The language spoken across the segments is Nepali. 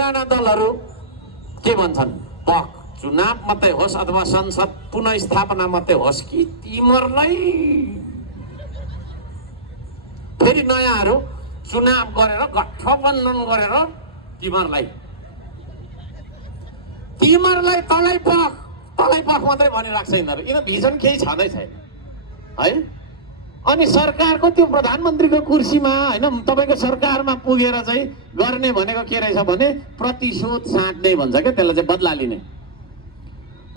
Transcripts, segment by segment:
पुराना दलहरू के भन्छन्, चुनाव मात्रै होस् अथवा संसद पुनर्स्थापना मात्रै होस् कि तिमीहरूलाई फेरि नयाँहरू चुनाव गरेर गठबन्धन गरेर तिमीहरूलाई तलै पख मात्रै भनिराख्छ यिनीहरू। यिनीहरू भिजन केही छँदै छैन है। अनि सरकारको त्यो प्रधानमन्त्रीको कुर्सीमा होइन तपाईँको सरकारमा पुगेर चाहिँ गर्ने भनेको के रहेछ भने प्रतिशोध साट्ने भन्छ क्या, त्यसलाई चाहिँ बदला लिने।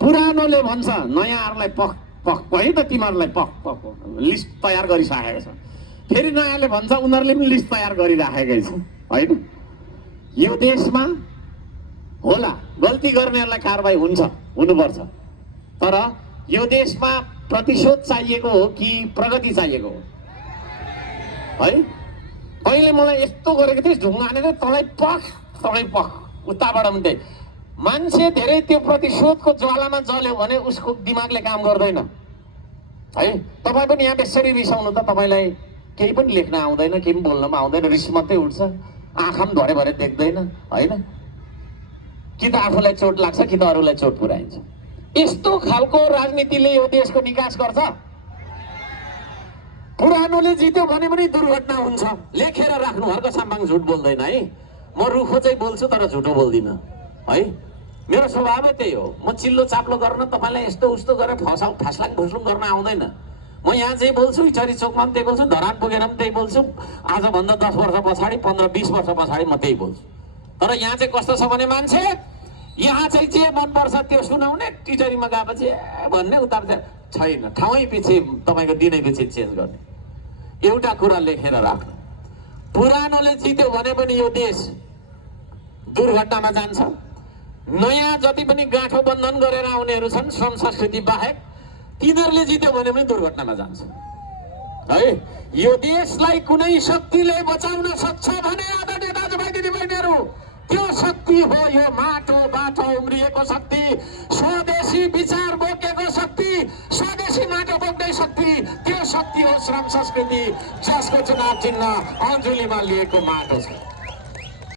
पुरानोले भन्छ नयाँहरूलाई पख पख है त तिमीहरूलाई पख पख लिस्ट तयार गरिसकेको छ। फेरि नयाँले भन्छ उनीहरूले पनि लिस्ट तयार गरिराखेकै छ होइन। यो देशमा होला गल्ती गर्नेहरूलाई कारबाही हुनुपर्छ, तर यो देशमा प्रतिशोध चाहिएको हो कि प्रगति चाहिएको हो है। अहिले मलाई यस्तो गरेको थिएँ ढुङ्गा हानेर तँलाई पख उताबाट पनि त्यही मान्छे धेरै त्यो प्रतिशोधको ज्वालामा जल्यो भने उसको दिमागले काम गर्दैन है। तपाईँ पनि यहाँ बेसरी रिसाउनु त तपाईँलाई केही पनि लेख्न आउँदैन, केही पनि बोल्न पनि आउँदैन, रिस मात्रै उठ्छ, आँखा पनि भरे देख्दैन होइन। कि त आफूलाई चोट लाग्छ कि त अरूलाई चोट पुर्याइन्छ। यस्तो खालको राजनीतिले यो देशको निकास गर्छ। पुरानोले जित्यो भने पनि दुर्घटना हुन्छ। लेखेर राख्नु, हर्क साम्बाङ झुट बोल्दैन है। म रुखो चाहिँ बोल्छु तर झुटो बोल्दिनँ है। मेरो स्वभावै त्यही हो। म चिल्लो चाप्लो गर्न तपाईँलाई यस्तो उस्तो गरेर फास्लाङ फुस्लुङ गर्न आउँदैन। म यहाँ चाहिँ बोल्छु, इचरी चोकमा पनि त्यही बोल्छु, धरान पुगेर पनि त्यही बोल्छु, आजभन्दा 10 वर्ष पछाडि 15-20 वर्ष पछाडि म त्यही बोल्छु। तर यहाँ चाहिँ कस्तो छ भने मान्छे यहाँ चाहिँ जे मनपर्छ त्यो सुनाउने, टिचरीमा गएपछि भन्ने उता छैन, ठाउँै पछि तपाईँको दिनै पछि चेन्ज गर्ने। एउटा कुरा लेखेर राख्नु, पुरानोले जित्यो भने पनि यो देश दुर्घटनामा जान्छ। नयाँ जति पनि गाँठो बन्धन गरेर आउनेहरू छन् श्रम संस्कृति बाहेक, तिनीहरूले जित्यो भने पनि दुर्घटनामा जान्छ है। यो देशलाई कुनै शक्तिले बचाउन सक्छ भने आदरणीय दाजुभाइ दिदीबहिनीहरू, त्यो शक्ति हो यो माटो बाटो उम्रिएको शक्ति, स्वदेशी विचार बोकेको शक्ति, स्वदेशी माटो बोक्ने शक्ति। त्यो शक्ति हो श्रम संस्कृति, जसको चुनाव चिन्ह अञ्जुलीमा लिएको माटो छ।